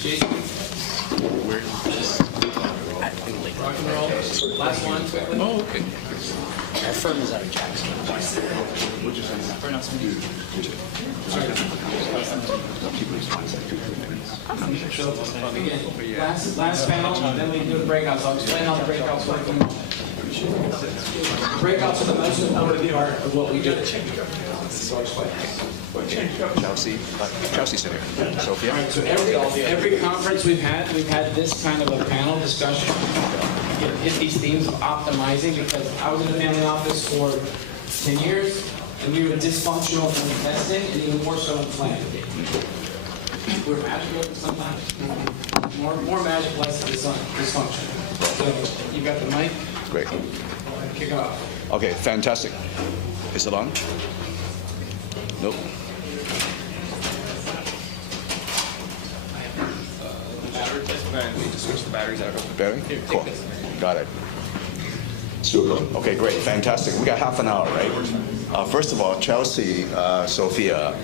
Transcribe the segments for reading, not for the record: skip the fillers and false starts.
Jason. Rock and roll. Last one, quickly. Oh, okay. Our firm is out of Jackson. Very nice to meet you. Again, last panel, then we can do the breakouts. I'll explain how the breakouts work. Breakouts are the most important part of what we do. So I'll explain. Chelsea's in here. Sophia? All right, so every conference we've had this kind of a panel discussion. Hit these themes of optimizing, because I was in the family office for 10 years, and we were dysfunctional in investing, and even more so in philanthropy. We're magical sometimes. More magic, less dysfunction. So you got the mic? Great. Kick off. Okay, fantastic. Is it on? Nope. We just switch the batteries out. Barry? Here, take Cool. this. Got it. Super. Okay, great. Fantastic. We got half an hour, right? First of all, Chelsea, Sophia,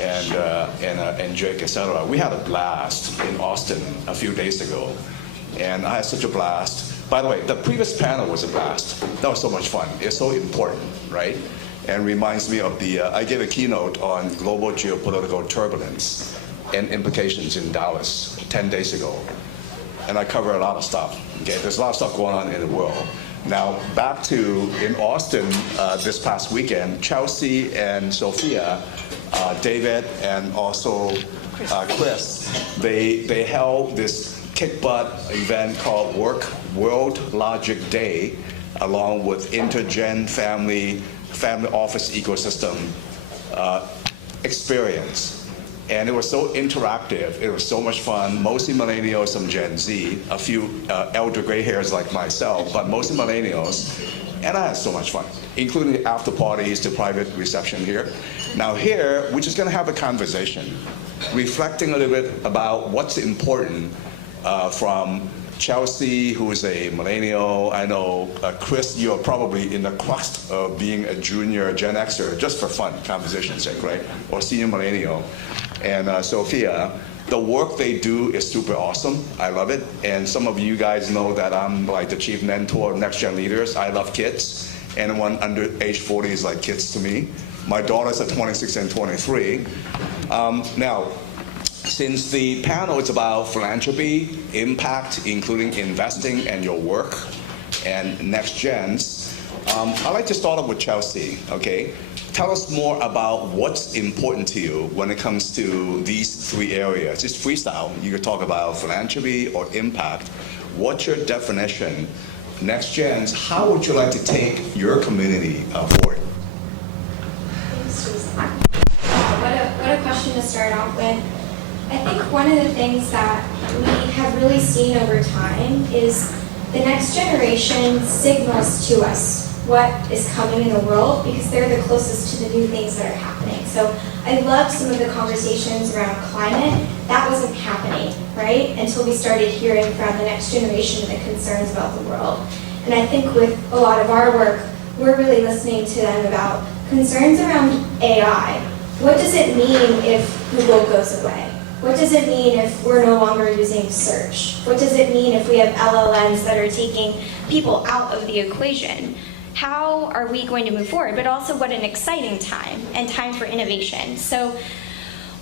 and Jake, etc. We had a blast in Austin a few days ago, and I had such a blast. By the way, the previous panel was a blast. That was so much fun. It's so important, right? And reminds me of the, I gave a keynote on global geopolitical turbulence and implications in Dallas 10 days ago. And I cover a lot of stuff. Okay, there's a lot of stuff going on in the world. Now, back to in Austin this past weekend, Chelsea and Sophia, David, and also Chris, they held this kick-butt event called World Logic Day, along with Intergen Family Office Ecosystem experience. And it was so interactive. It was so much fun. Mostly millennials, some Gen Z, a few elder gray hairs like myself, but mostly millennials. And I had so much fun, including the after parties, the private reception here. Now here, we're just gonna have a conversation, reflecting a little bit about what's important from Chelsea, who is a millennial. I know, Chris, you're probably in the crust of being a junior Gen Xer, just for fun, conversation's sake, right? Or senior millennial. And Sophia, the work they do is super awesome. I love it. And some of you guys know that I'm like the chief mentor of next gen leaders. I love kids. Anyone under age 40 is like kids to me. My daughters are 26 and 23. Now, since the panel is about philanthropy, impact, including investing and your work, and next gens, I'd like to start off with Chelsea, okay? Tell us more about what's important to you when it comes to these three areas. It's freestyle. You could talk about philanthropy or impact. What's your definition? Next gens, how would you like to take your community forward? Thanks, Susan. What a question to start off with. I think one of the things that we have really seen over time is the next generation signals to us what is coming in the world, because they're the closest to the new things that are happening. So I love some of the conversations around climate. That wasn't happening, right, until we started hearing from the next generation and the concerns about the world. And I think with a lot of our work, we're really listening to them about concerns around AI. What does it mean if Google goes away? What does it mean if we're no longer using search? What does it mean if we have LLMs that are taking people out of the equation? How are we going to move forward? But also what an exciting time, and time for innovation. So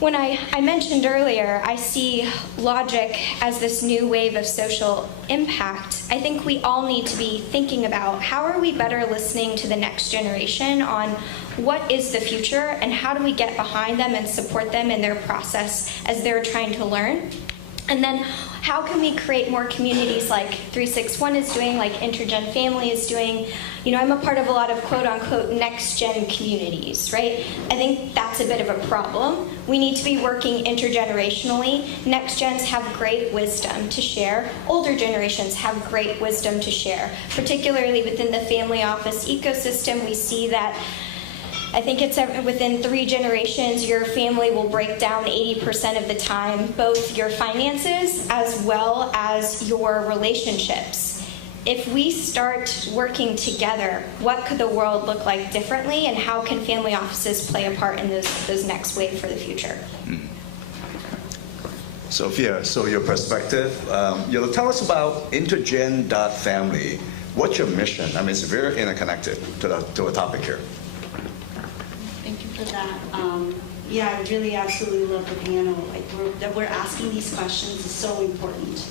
when I mentioned earlier, I see logic as this new wave of social impact. I think we all need to be thinking about how are we better listening to the next generation on what is the future and how do we get behind them and support them in their process as they're trying to learn. And then how can we create more communities like 361 is doing, like Intergen Family is doing? You know, I'm a part of a lot of quote-unquote next-gen communities, right? I think that's a bit of a problem. We need to be working intergenerationally. Next gens have great wisdom to share. Older generations have great wisdom to share. Particularly within the family office ecosystem, we see that I think it's within 3 generations, your family will break down 80% of the time, both your finances as well as your relationships. If we start working together, what could the world look like differently, and how can family offices play a part in those next wave for the future? Sophia, so your perspective, tell us about intergen.family. What's your mission? I mean, it's very interconnected to the topic here. Thank you for that. Yeah, I really absolutely love the panel. That we're asking these questions is so important.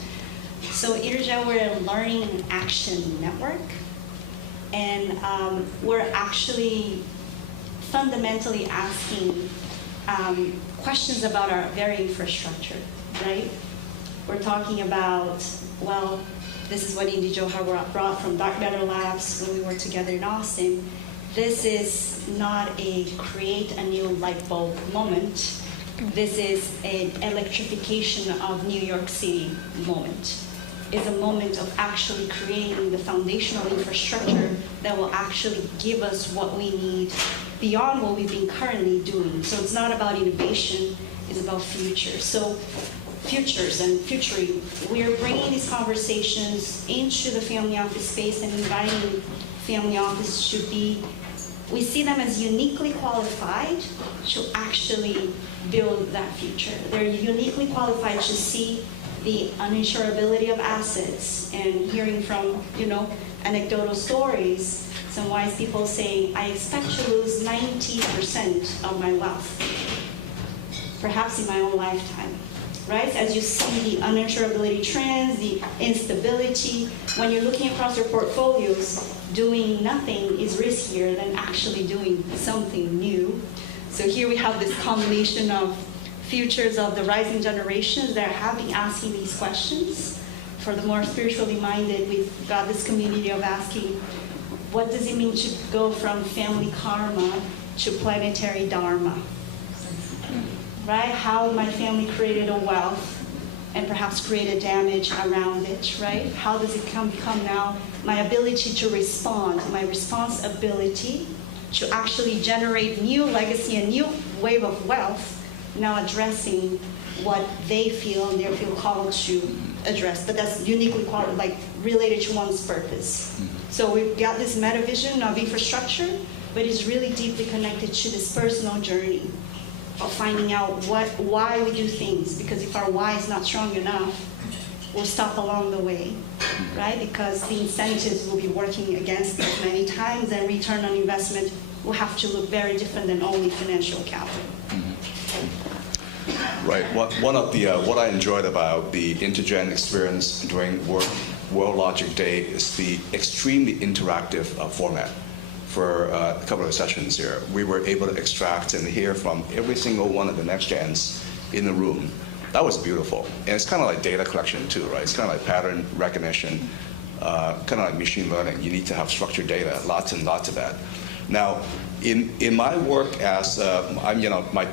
So Intergen, we're a learning and action network, and we're actually fundamentally asking questions about our very infrastructure, right? We're talking about, well, this is what Indy Johar brought from Dark Matter Labs when we were together in Austin. This is not a create a new light bulb moment. This is an electrification of New York City moment. It's a moment of actually creating the foundational infrastructure that will actually give us what we need beyond what we've been currently doing. So it's not about innovation, it's about future. So futures and futuring, we're bringing these conversations into the family office space and inviting family office to be, we see them as uniquely qualified to actually build that future. They're uniquely qualified to see the uninsurability of assets, and hearing from, anecdotal stories, some wise people saying, I expect to lose 90% of my wealth, perhaps in my own lifetime, right? As you see the uninsurability trends, the instability, when you're looking across your portfolios, doing nothing is riskier than actually doing something new. So here we have this combination of futures of the rising generations that have been asking these questions. For the more spiritually minded, we've got this community of asking, what does it mean to go from family karma to planetary dharma? Right? How my family created a wealth and perhaps created damage around it, right? How does it become now my ability to respond, my responsibility to actually generate new legacy, a new wave of wealth, now addressing what they feel and they feel called to address, but that's uniquely related to one's purpose. So we've got this meta vision of infrastructure, but it's really deeply connected to this personal journey of finding out why we do things, because if our why is not strong enough, we'll stop along the way, right? Because the incentives will be working against us many times, and return on investment will have to look very different than only financial capital. Right. What I enjoyed about the Intergen experience during World Logic Day is the extremely interactive format. For a couple of sessions here, we were able to extract and hear from every single one of the next gens in the room. That was beautiful. And it's kind of like data collection too, right? It's kind of like pattern recognition, kind of like machine learning. You need to have structured data, lots and lots of that. Now, in my work as,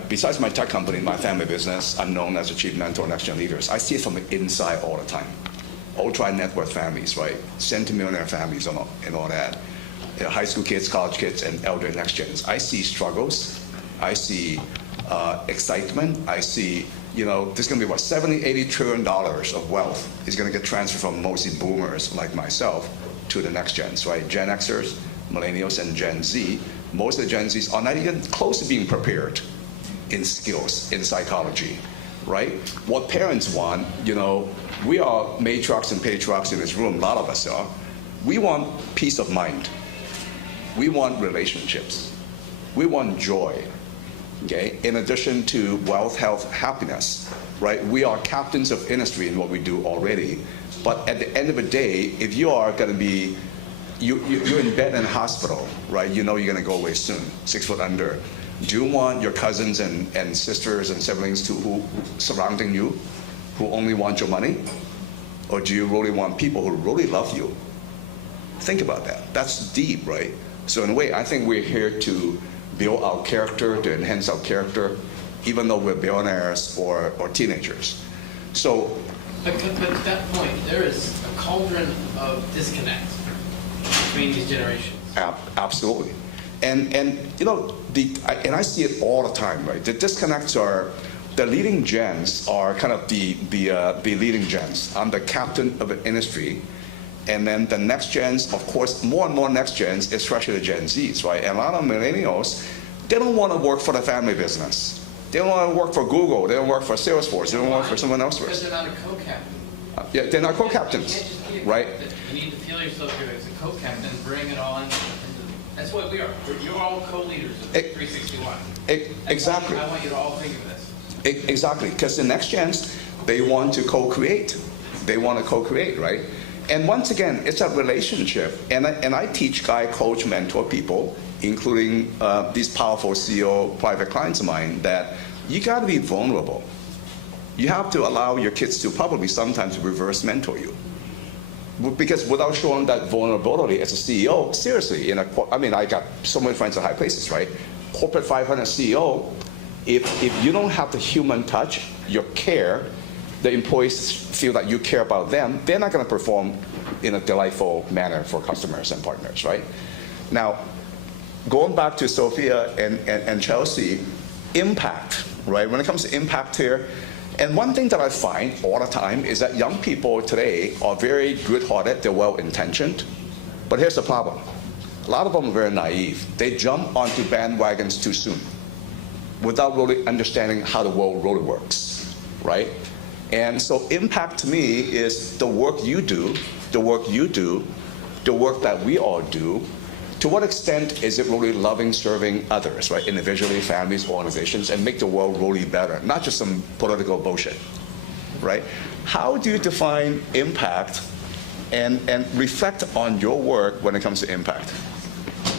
besides my tech company, my family business, I'm known as a chief mentor of next gen leaders. I see it from the inside all the time. Ultra net worth families, right? Centimillionaire families and all that. High school kids, college kids, and elder next gens. I see struggles. I see excitement. I see, there's going to be, $70-80 trillion of wealth is going to get transferred from mostly boomers like myself to the next gens, right? Gen Xers, millennials, and Gen Z. Most of the Gen Zs are not even close to being prepared in skills, in psychology, right? What parents want, we are matriarchs and patriarchs in this room, a lot of us are. We want peace of mind. We want relationships. We want joy, okay? In addition to wealth, health, happiness, right? We are captains of industry in what we do already. But at the end of the day, if you are going to be, you're in bed in a hospital, right? You're going to go away soon, 6 foot under. Do you want your cousins and sisters and siblings who surrounding you, who only want your money? Or do you really want people who really love you? Think about that. That's deep, right? So in a way, I think we're here to build our character, to enhance our character, even though we're billionaires or teenagers. So, but to that point, there is a cauldron of disconnect between these generations. Absolutely, and I see it all the time, right? The disconnects are, the leading gens are kind of the leading gens. I'm the captain of an industry. And then the next gens, of course, more and more next gens, especially the Gen Zs, right? And a lot of millennials, they don't want to work for the family business. They don't want to work for Google. They don't work for Salesforce. They don't work for someone else. Because they're not a co-captain. Yeah, they're not You co-captains, can't just be a right? captain. You need to feel yourself here as a co-captain and bring it all in. That's what we are. You're all co-leaders of 361. Exactly. I want you to all think of this. Exactly, because the next gens, they want to co-create. They want to co-create, right? And once again, it's a relationship. And I teach, guide, coach, mentor people, including these powerful CEO private clients of mine, that you got to be vulnerable. You have to allow your kids to probably sometimes reverse mentor you. Because without showing that vulnerability as a CEO, seriously, I mean, I got so many friends at high places, right? Corporate 500 CEO, if you don't have the human touch, your care, the employees feel that you care about them, they're not going to perform in a delightful manner for customers and partners, right? Now, going back to Sophia and Chelsea, impact, right? When it comes to impact here, and one thing that I find all the time is that young people today are very good-hearted, they're well-intentioned, but here's the problem. A lot of them are very naive. They jump onto bandwagons too soon without really understanding how the world really works, right? And so impact to me is the work you do, the work that we all do. To what extent is it really loving, serving others, right? Individually, families, organizations, and make the world really better, not just some political bullshit, right? How do you define impact and reflect on your work when it comes to impact?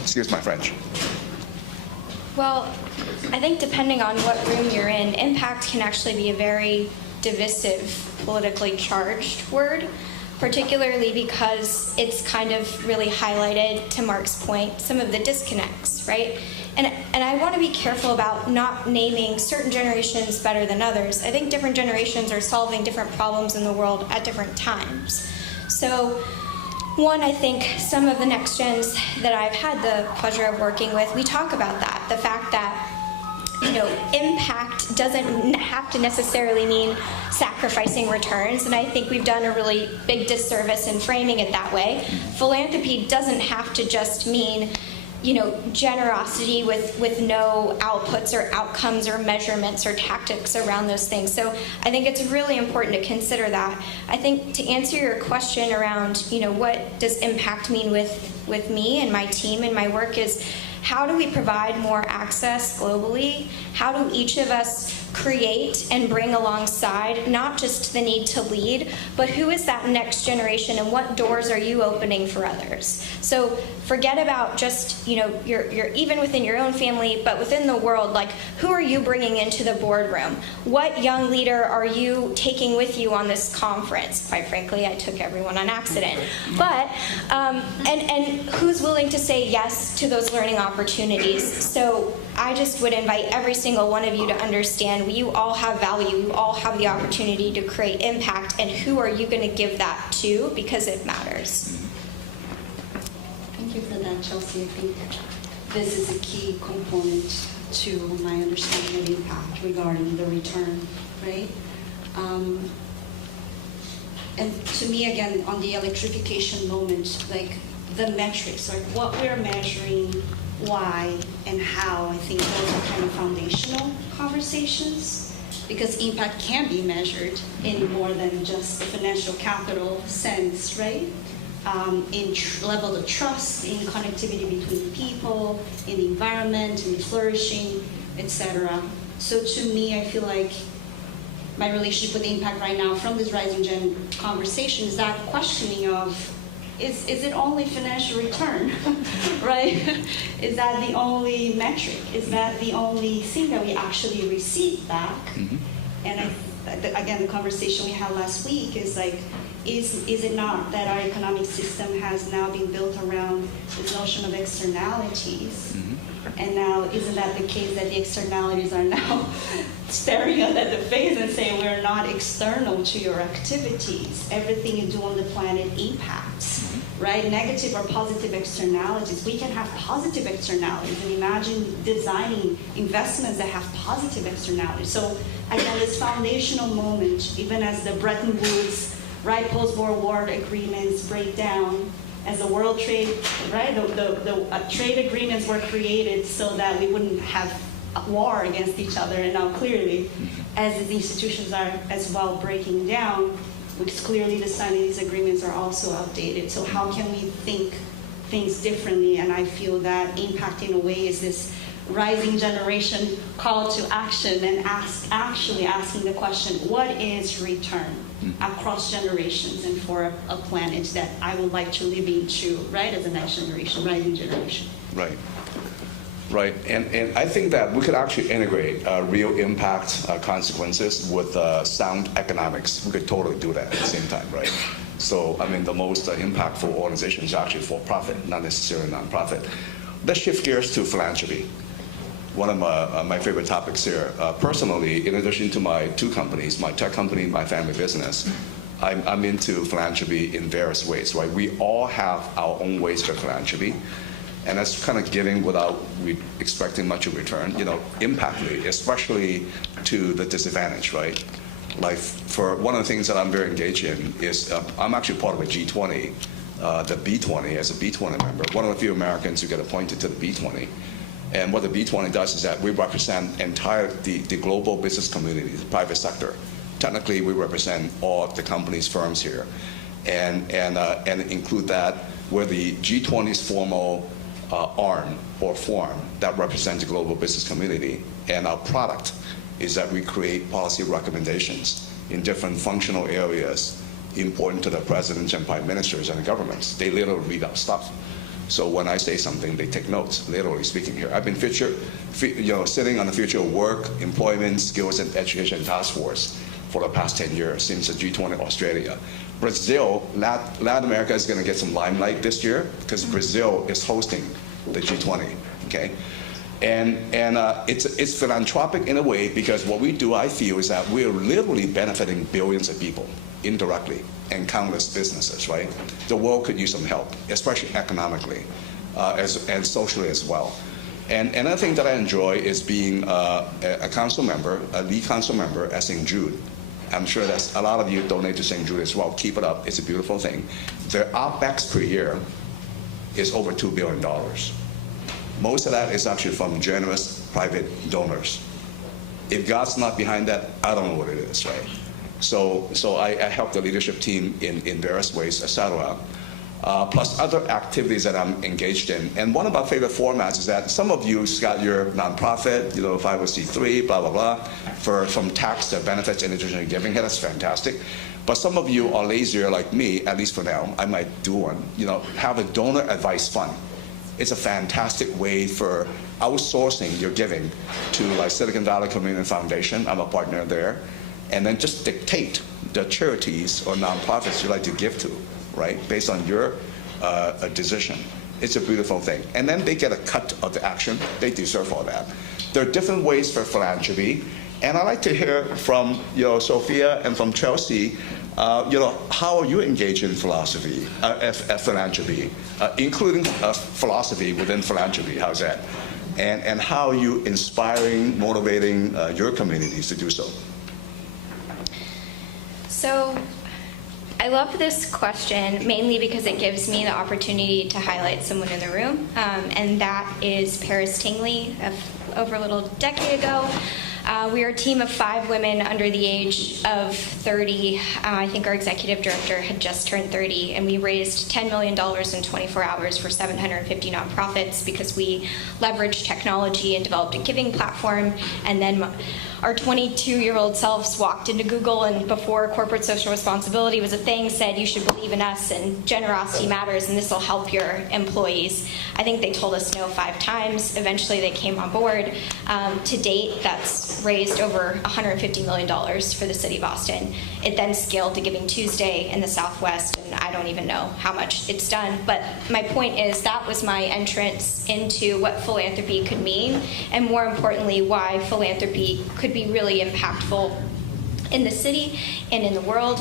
Excuse my French. Well, I think depending on what room you're in, impact can actually be a very divisive, politically charged word, particularly because it's kind of really highlighted, to Mark's point, some of the disconnects, right? And I want to be careful about not naming certain generations better than others. I think different generations are solving different problems in the world at different times. So, one, I think some of the next gens that I've had the pleasure of working with, we talk about that. The fact that, impact doesn't have to necessarily mean sacrificing returns, and I think we've done a really big disservice in framing it that way. Philanthropy doesn't have to just mean, generosity with no outputs or outcomes or measurements or tactics around those things. So I think it's really important to consider that. I think to answer your question around, what does impact mean with me and my team and my work is, how do we provide more access globally? How do each of us create and bring alongside not just the need to lead, but who is that next generation and what doors are you opening for others? So forget about just, you're even within your own family, but within the world, like, who are you bringing into the boardroom? What young leader are you taking with you on this conference? Quite frankly, I took everyone on accident. But, and who's willing to say yes to those learning opportunities? So I just would invite every single one of you to understand you all have value, you all have the opportunity to create impact, and who are you going to give that to, because it matters. Thank you for that, Chelsea. I think this is a key component to my understanding of impact regarding the return, right? And to me, again, on the electrification moment, like the metrics, like what we're measuring, why, and how, I think those are kind of foundational conversations, because impact can be measured in more than just the financial capital sense, right? In level of trust, in connectivity between people, in the environment, in the flourishing, etc. So to me, I feel like my relationship with impact right now from this Rising Gen conversation is that questioning of, is it only financial return, right? Is that the only metric? Is that the only thing that we actually receive back? Mm-hmm. And again, the conversation we had last week is like, is it not that our economic system has now been built around this notion of externalities? Mm-hmm. And now, isn't that the case that the externalities are now staring us at the face and saying we're not external to your activities? Everything you do on the planet impacts, right? Negative or positive externalities. We can have positive externalities, and imagine designing investments that have positive externalities. So again, this foundational moment, even as the Bretton Woods, right, post-World War agreements break down, as the world trade, right, the trade agreements were created so that we wouldn't have war against each other, and now clearly, as the institutions are as well breaking down, which clearly the signing of these agreements are also outdated. So how can we think things differently? And I feel that impact in a way is this rising generation call to action and actually asking the question, what is return across generations and for a planet that I would like to live into, right, as a next generation, rising generation? Right. Right, and I think that we could actually integrate real impact consequences with sound economics. We could totally do that at the same time, right? So, I mean, the most impactful organizations are actually for profit, not necessarily nonprofit. Let's shift gears to philanthropy. One of my favorite topics here. Personally, in addition to my two companies, my tech company and my family business, I'm into philanthropy in various ways, right? We all have our own ways for philanthropy. And that's kind of giving without expecting much of return, impactfully, especially to the disadvantaged, right? Like for one of the things that I'm very engaged in is I'm actually part of a G20, the B20, as a B20 member, one of the few Americans who get appointed to the B20. And what the B20 does is that we represent the global business community, the private sector. Technically, we represent all the companies, firms here, and include that where the G20's formal arm or form that represents the global business community. And our product is that we create policy recommendations in different functional areas important to the presidents and prime ministers and the governments. They literally read our stuff. So when I say something, they take notes, literally speaking here. I've been sitting on the future of work, employment, skills, and education task force for the past 10 years since the G20 Australia. Brazil, Latin America is going to get some limelight this year because Brazil is hosting the G20, okay? And it's philanthropic in a way because what we do, I feel, is that we're literally benefiting billions of people indirectly and countless businesses, right? The world could use some help, especially economically and socially as well. And another thing that I enjoy is being a council member, a lead council member at St. Jude. I'm sure that a lot of you donate to St. Jude as well. Keep it up. It's a beautiful thing. Their OpEx per year is over $2 billion. Most of that is actually from generous private donors. If God's not behind that, I don't know what it is, right? So I help the leadership team in various ways, etc. Plus other activities that I'm engaged in. And one of my favorite formats is that some of you got your nonprofit, 501c3, blah, blah, blah, from tax to benefits and individual giving. That's fantastic. But some of you are lazier like me, at least for now. I might do one. Have a donor advice fund. It's a fantastic way for outsourcing your giving to like Silicon Valley Community Foundation. I'm a partner there. And then just dictate the charities or nonprofits you like to give to, right? Based on your decision. It's a beautiful thing. And then they get a cut of the action. They deserve all that. There are different ways for philanthropy. And I'd like to hear from Sophia and from Chelsea, how are you engaged in philanthropy, including philosophy within philanthropy? How's that? And how are you inspiring, motivating your communities to do so? So I love this question mainly because it gives me the opportunity to highlight someone in the room, and that is Paris Tingley. Over a little decade ago, we are a team of 5 women under the age of 30. I think our executive director had just turned 30, and we raised $10 million in 24 hours for 750 nonprofits because we leveraged technology and developed a giving platform. And then our 22-year-old selves walked into Google, and before corporate social responsibility was a thing, said you should believe in us and generosity matters and this will help your employees. I think they told us no 5 times. Eventually they came on board. To date, that's raised over $150 million for the city of Austin. It then scaled to Giving Tuesday in the Southwest, and I don't even know how much it's done. But my point is that was my entrance into what philanthropy could mean, and more importantly, why philanthropy could be really impactful in the city and in the world.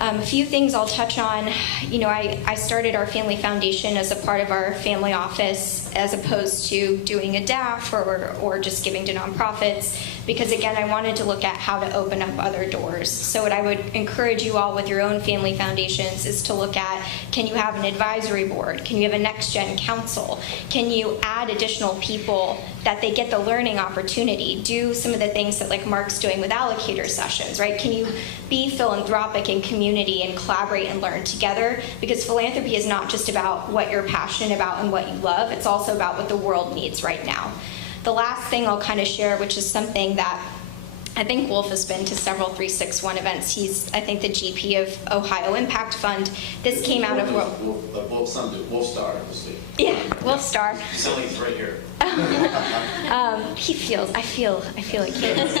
A few things I'll touch on. You know, I started our family foundation as a part of our family office as opposed to doing a DAF or just giving to nonprofits, because again, I wanted to look at how to open up other doors. So what I would encourage you all with your own family foundations is to look at, can you have an advisory board? Can you have a next gen council? Can you add additional people that they get the learning opportunity? Do some of the things that like Mark's doing with allocator sessions, right? Can you be philanthropic in community and collaborate and learn together? Because philanthropy is not just about what you're passionate about and what you love, it's also about what the world needs right now. The last thing I'll kind of share, which is something that I think Wolf has been to several 361 events. He's, I think, the GP of Ohio Impact Fund. This came out of Wolf Star. Yeah, Wolf Star. Selling right here. He feels. I feel like he is.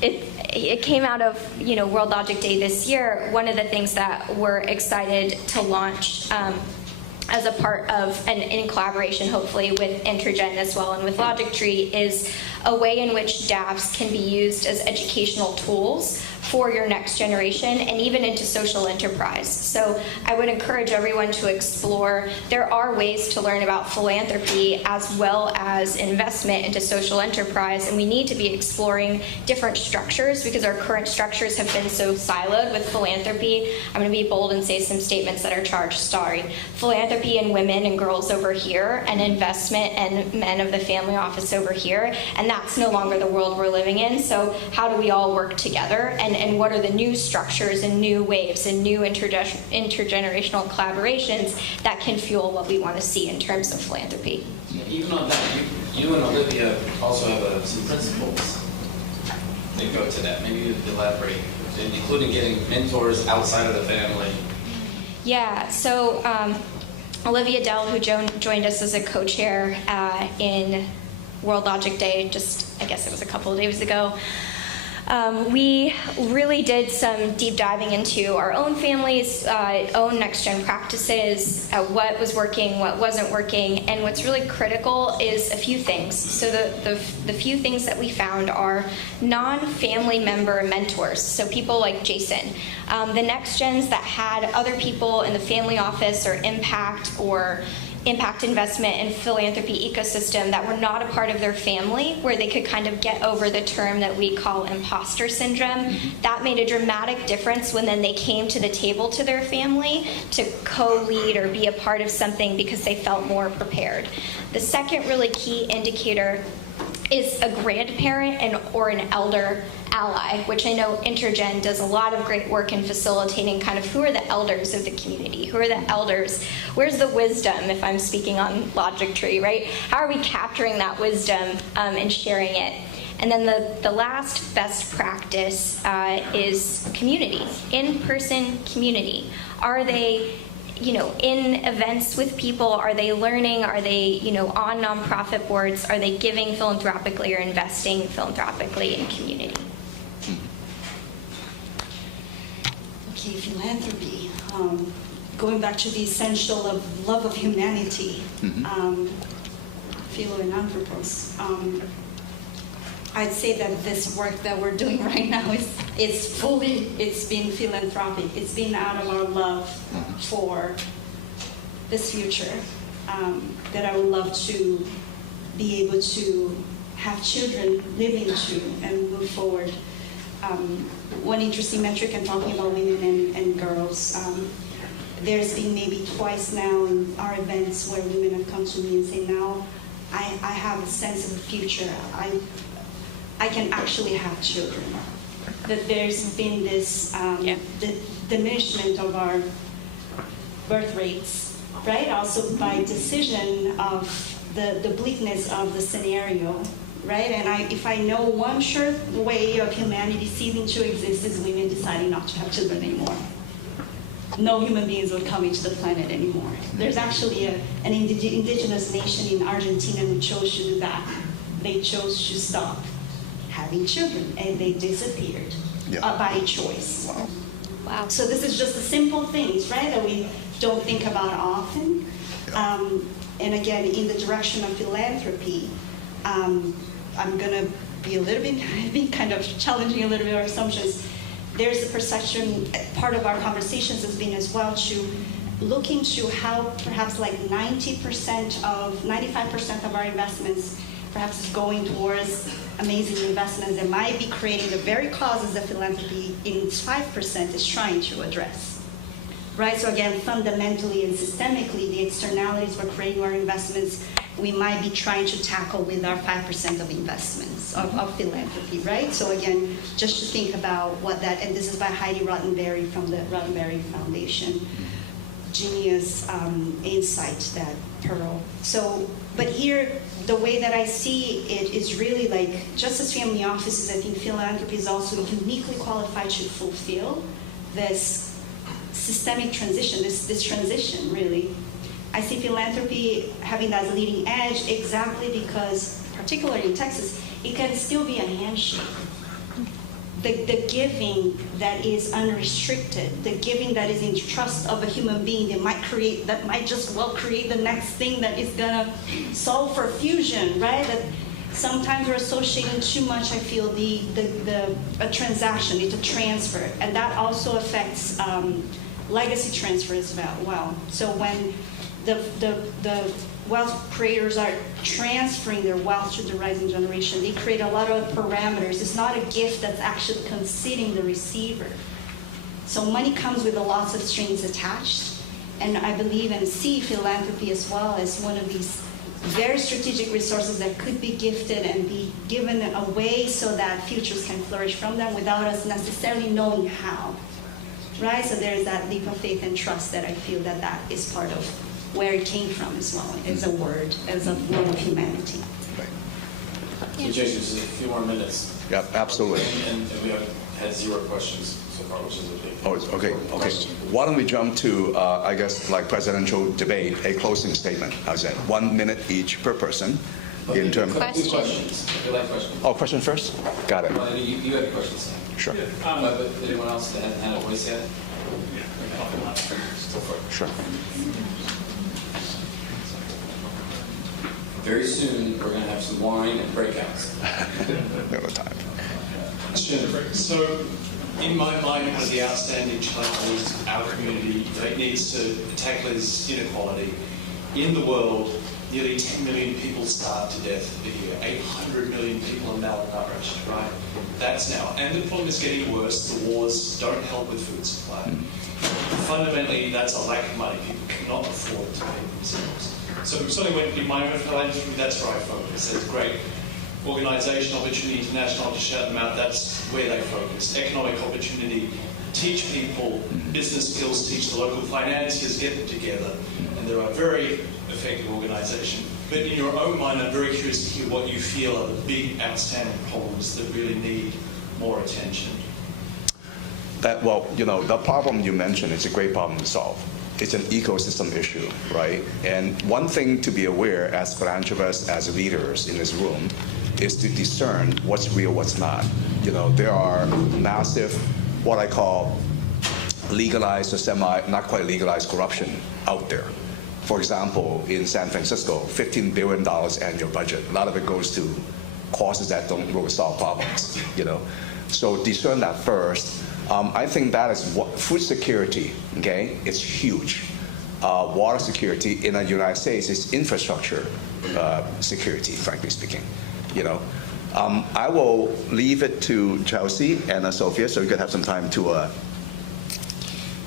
It came out of World Logic Day this year. One of the things that we're excited to launch as a part of, and in collaboration hopefully with Intergen as well and with Logic Tree, is a way in which DAFs can be used as educational tools for your next generation and even into social enterprise. So I would encourage everyone to explore. There are ways to learn about philanthropy as well as investment into social enterprise, and we need to be exploring different structures because our current structures have been so siloed with philanthropy. I'm going to be bold and say some statements that are charged, sorry. Philanthropy and women and girls over here, and investment and men of the family office over here, and that's no longer the world we're living in. So how do we all work together, and what are the new structures and new waves and new intergenerational collaborations that can fuel what we want to see in terms of philanthropy? Even on that, you and Olivia also have some principles that go to that. Maybe you could elaborate, including getting mentors outside of the family. Yeah, so Olivia Dell, who joined us as a co-chair in World Logic Day, just I guess it was a couple of days ago, we really did some deep diving into our own families, own next-gen practices, what was working, what wasn't working, and what's really critical is a few things. So the few things that we found are non-family member mentors, so people like Jason. The next-gens that had other people in the family office or impact investment and philanthropy ecosystem that were not a part of their family, where they could kind of get over the term that we call imposter syndrome. That made a dramatic difference when then they came to the table to their family to co-lead or be a part of something because they felt more prepared. The second really key indicator is a grandparent or an elder ally, which I know Intergen does a lot of great work in facilitating kind of who are the elders of the community, who are the elders, where's the wisdom if I'm speaking on Logic Tree, right? How are we capturing that wisdom and sharing it? And then the last best practice is community, in-person community. Are they in events with people? Are they learning? Are they, on nonprofit boards? Are they giving philanthropically or investing philanthropically in community? Okay, philanthropy. Going back to the essential of love of humanity, philanthropos. I'd say that this work that we're doing right now it's been philanthropic. It's been out of our love for this future that I would love to be able to have children live into and move forward. One interesting metric, I'm talking about women and girls. There's been maybe twice now in our events where women have come to me and say, now I have a sense of the future. I can actually have children. That there's been this the diminishment of our birth rates, right? Also by decision of the bleakness of the scenario, right? And if I know one sure way of humanity ceasing to exist is women deciding not to have children anymore. No human beings would come into the planet anymore. There's actually an indigenous nation in Argentina who chose to do that. They chose to stop having children, and they disappeared by choice. Wow. So this is just the simple things, right, that we don't think about often. And again, in the direction of philanthropy, I'm going to be a little bit, kind of challenging a little bit our assumptions. there's a perception, part of our conversations has been as well to look into how perhaps like 95% of our investments perhaps is going towards amazing investments that might be creating the very causes that philanthropy in its 5% is trying to address. Right, so again, fundamentally and systemically, the externalities we're creating our investments, we might be trying to tackle with our 5% of investments, of philanthropy, right? So again, just to think about what that, and this is by Heidi Rottenberry from the Rottenberry Foundation. Genius insight, that Pearl. So, but here, the way that I see it is really like, just as family offices, I think philanthropy is also uniquely qualified to fulfill this systemic transition, this transition, really. I see philanthropy having that leading edge exactly because, particularly in Texas, it can still be a handshake. The giving that is unrestricted, the giving that is in trust of a human being that might just well create the next thing that is gonna solve for fusion, right? That sometimes we're associating too much, I feel, a transaction, it's a transfer, and that also affects legacy transfer as well. So when the wealth creators are transferring their wealth to the rising generation, they create a lot of parameters. It's not a gift that's actually conceding the receiver. So money comes with a lot of strings attached, and I believe and see philanthropy as well as one of these very strategic resources that could be gifted and be given away so that futures can flourish from them without us necessarily knowing how. Right? So there's that leap of faith and trust that I feel that is part of where it came from as well, as a word, as a word of humanity. So Jason, just a few more minutes. Yep, absolutely. And we have had 0 questions so far, which is a big. Oh, okay. Why don't we jump to, I guess, like presidential debate, a closing statement. How's that? 1 minute each per person. In terms of questions. If you like questions. Oh, question first? Got it. Well, you had questions. Sure. But anyone else that hasn't had a voice yet? Sure. Very soon, we're going to have some wine and breakouts. No time. So, in my mind, one of the outstanding challenges our community needs to tackle is inequality. In the world, nearly 10 million people starve to death a year. 800 million people are malnourished, right? That's now. And the problem is getting worse. The wars don't help with food supply. Fundamentally, that's a lack of money. People cannot afford to pay themselves. So certainly when in my own philanthropy, that's where I focus. There's great organisation opportunity, international, to shout them out, that's where they focus. Economic opportunity, teach people business skills, teach the local financiers, get them together. And there are very effective organisations. But in your own mind, I'm very curious to hear what you feel are the big outstanding problems that really need more attention. Well, the problem you mentioned is a great problem to solve. It's an ecosystem issue, right? And one thing to be aware as philanthropists, as leaders in this room, is to discern what's real, what's not. There are massive, what I call legalized or not quite legalized corruption out there. For example, in San Francisco, $15 billion annual budget. A lot of it goes to causes that don't really solve problems, So discern that first. I think that is what food security, okay? It's huge. Water security in the United States is infrastructure security, frankly speaking, I will leave it to Chelsea and Sophia, so you could have some time to.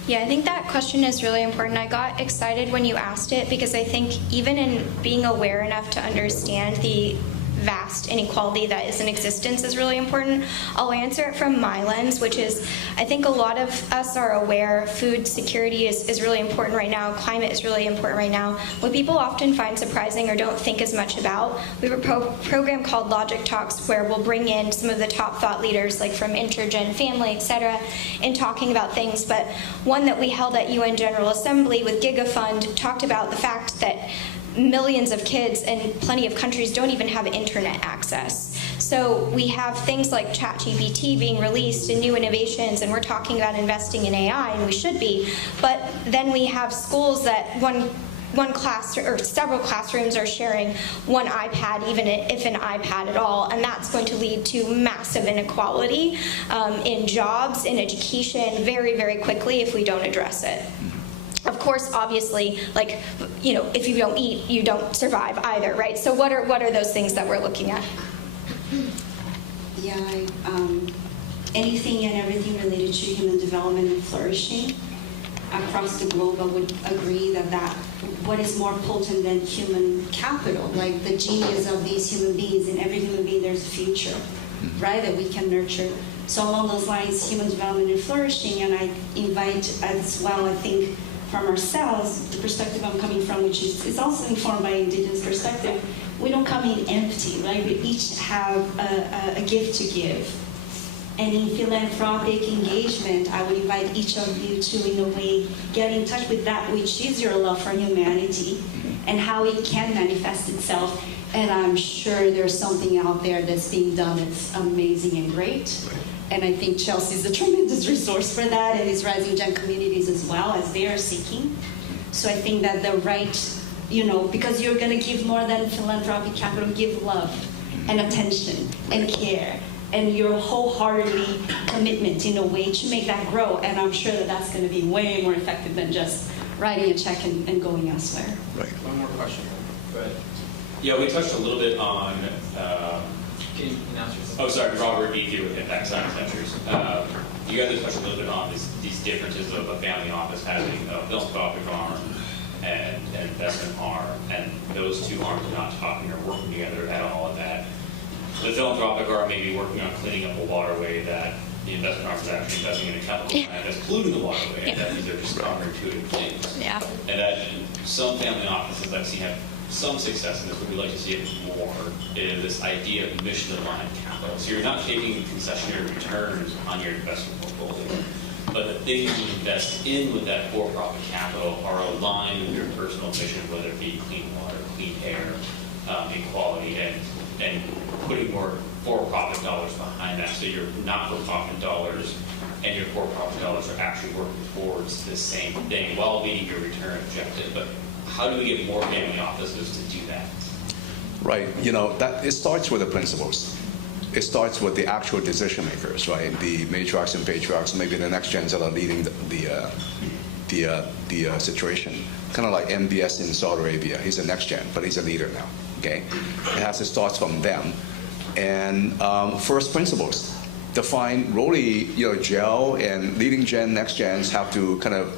Yeah, I think that question is really important. I got excited when you asked it because I think even in being aware enough to understand the vast inequality that is in existence is really important. I'll answer it from my lens, which is I think a lot of us are aware food security is really important right now. Climate is really important right now. What people often find surprising or don't think as much about, we have a program called Logic Talks where we'll bring in some of the top thought leaders like from Intergen Family, etc., in talking about things. But one that we held at UN General Assembly with GigaFund talked about the fact that millions of kids in plenty of countries don't even have internet access. So we have things like ChatGPT being released and new innovations, and we're talking about investing in AI, and we should be. But then we have schools that one one class or several classrooms are sharing one iPad, even if an iPad at all, and that's going to lead to massive inequality in jobs, in education, very, very quickly if we don't address it. Of course, obviously, like, you know, if you don't eat, you don't survive either, right? So what are those things that we're looking at? Yeah, anything and everything related to human development and flourishing across the globe, I would agree that what is more potent than human capital, like the genius of these human beings, in every human being there's a future, right, that we can nurture. So along those lines, human development and flourishing, and I invite as well, I think, from ourselves, the perspective I'm coming from, which is also informed by Indigenous perspective, we don't come in empty, right? We each have a gift to give. And in philanthropic engagement, I would invite each of you to, in a way, get in touch with that which is your love for humanity and how it can manifest itself. And I'm sure there's something out there that's being done that's amazing and great. And I think Chelsea is a tremendous resource for that, and its rising gen communities as well, as they are seeking. So I think that the right, you know, because you're going to give more than philanthropic capital, give love and attention and care and your wholeheartedly commitment in a way to make that grow. And I'm sure that that's going to be way more effective than just writing a check and going elsewhere. Right. One more question. Go ahead. Yeah, we touched a little bit on, Can you announce yourself? oh, sorry, Robert E. here with Impact Science Ventures. You guys have touched a little bit on these differences of a family office having a philanthropic arm and an investment arm, and those two arms are not talking or working together at all at that. The philanthropic arm may be working on cleaning up a waterway that the investment arm is actually investing in a chemical plant that's polluting the waterway, and that these are just counterintuitive things. Yeah. And that some family offices I've seen have some success in this, but we'd like to see it more, is this idea of mission-aligned capital. So you're not taking concessionary returns on your investment portfolio, but the things you invest in with that for-profit capital are aligned with your personal mission, whether it be clean water, clean air, equality, and putting more for-profit dollars behind that. So your not-for-profit dollars and your for-profit dollars are actually working towards the same thing while meeting your return objective. But how do we get more family offices to do that? Right. You know, that it starts with the principles. It starts with the actual decision makers, right? The matriarchs and patriarchs, maybe the next gens that are leading the situation. Kind of like MBS in Saudi Arabia. He's the next gen, but he's a leader now. Okay. It has to start from them. And first principles. Define really, you know, gel and leading gen, next gens have to kind of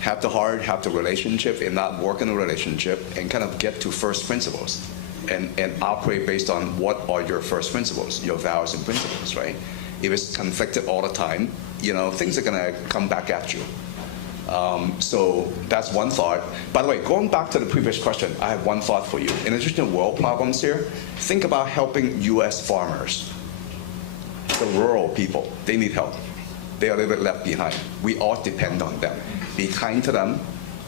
have the heart, have the relationship, and not work in a relationship, and kind of get to first principles and operate based on what are your first principles, your values and principles, right? If it's conflicted all the time, you know, things are gonna come back at you. So that's one thought. By the way, going back to the previous question, I have one thought for you. In addition to world problems here, think about helping US farmers, the rural people. They need help. They are a little bit left behind. We all depend on them. Be kind to them,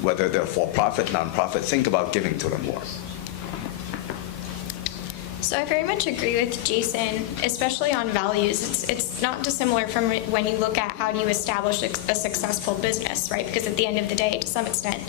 whether they're for-profit, non-profit. Think about giving to them more. So I very much agree with Jason, especially on values. It's not dissimilar from when you look at how do you establish a successful business, right? Because at the end of the day, to some extent,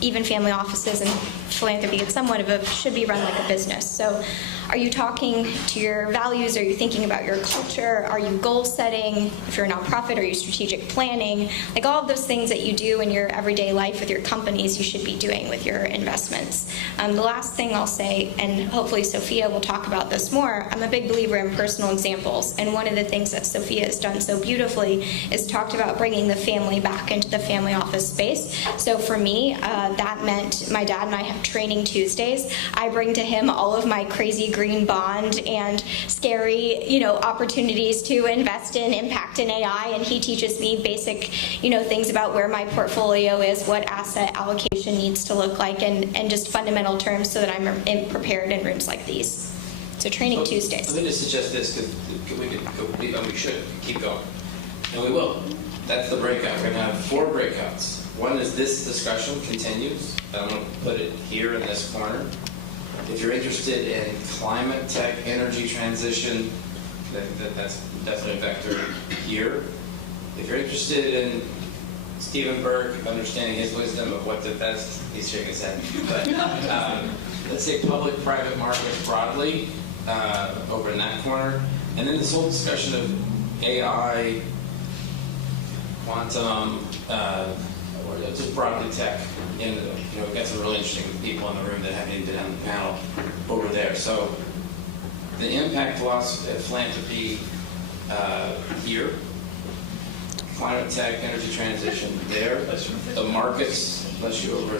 even family offices and philanthropy, it's somewhat of a, should be run like a business. So are you talking to your values? Are you thinking about your culture? Are you goal setting? If you're a nonprofit, are you strategic planning? Like all of those things that you do in your everyday life with your companies, you should be doing with your investments. The last thing I'll say, and hopefully Sophia will talk about this more, I'm a big believer in personal examples. And one of the things that Sophia has done so beautifully is talked about bringing the family back into the family office space. So for me, that meant my dad and I have training Tuesdays. I bring to him all of my crazy green bond and scary, you know, opportunities to invest in, impact in AI, and he teaches me basic, you know, things about where my portfolio is, what asset allocation needs to look like, and just fundamental terms so that I'm prepared in rooms like these. So training Tuesdays. Let me just suggest this, because we should keep going. And we will. That's the breakout. We're going to have 4 breakouts. One is this discussion continues. I'm going to put it here in this corner. If you're interested in climate tech, energy transition, that's definitely a vector here. If you're interested in Stephen Burke, understanding his wisdom of what the best, he's shaking his head, but let's say public-private markets broadly over in that corner, and then this whole discussion of AI, quantum, or just broadly tech. And we've got some really interesting people in the room that haven't even been on the panel over there. So the impact philosophy, philanthropy here, climate tech, energy transition there, the markets, bless you, over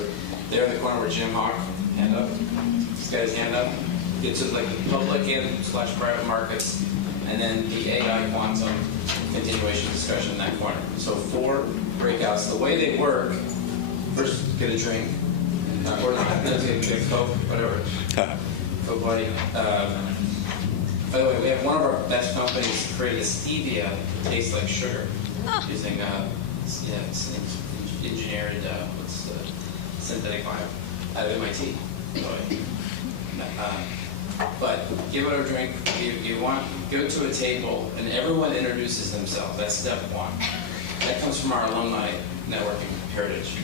there in the corner where Jim Hawk, hand up, this guy's hand up. It's just like the public and / private markets, and then the AI quantum continuation discussion in that corner. So 4 breakouts. The way they work, first get a drink, or let's get a Coke, whatever. Coke buddy. By the way, we have one of our best companies created a stevia that tastes like sugar using it's engineered what's the synthetic fiber out of MIT. But give it a drink. You want go to a table and everyone introduces themselves. That's step 1. That comes from our alumni networking heritage.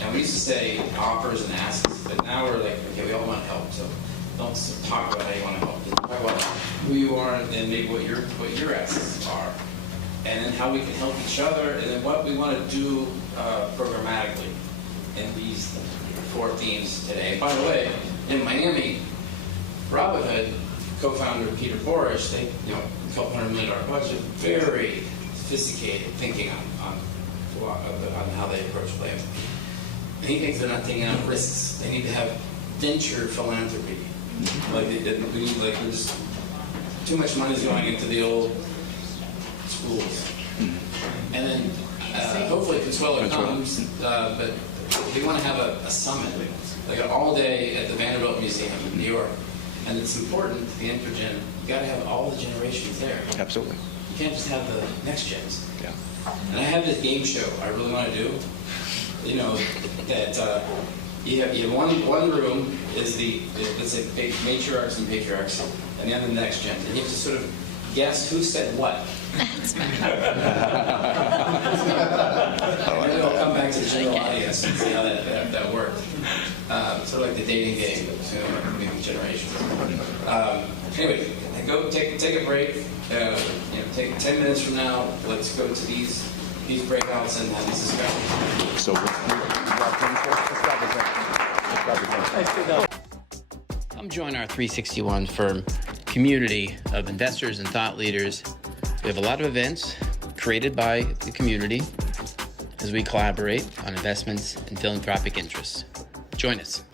And we used to say offers and asks, but now we're like, okay, we all want to help. So don't talk about how you want to help. Just talk about who you are and maybe what your asks are, and then how we can help each other, and then what we want to do programmatically in these 4 themes today. And by the way, in Miami, Robinhood, co-founder Peter Borish, they a couple $100 million budget, very sophisticated thinking on how they approach philanthropy. And he thinks they're not taking out risks. They need to have venture philanthropy. Like there's too much money is going into the old schools. And then hopefully Consuelo comes, but we want to have a summit, like an all-day at the Vanderbilt Museum in New York. And it's important, the Intergen, you got to have all the generations there. Absolutely. You can't just have the next gens. Yeah. And I have this game show I really want to do. That you have one room is let's say matriarchs and patriarchs, and then the next gen, and you have to sort of guess who said what. And then I'll come back to the general audience and see how that worked. Sort of like the dating game, between generations. Anyway, go take a break. Take 10 minutes from now. Let's go to these breakouts and have these discussions. So Come join our 361 firm community of investors and thought leaders. We have a lot of events created by the community as we collaborate on investments and philanthropic interests. Join us.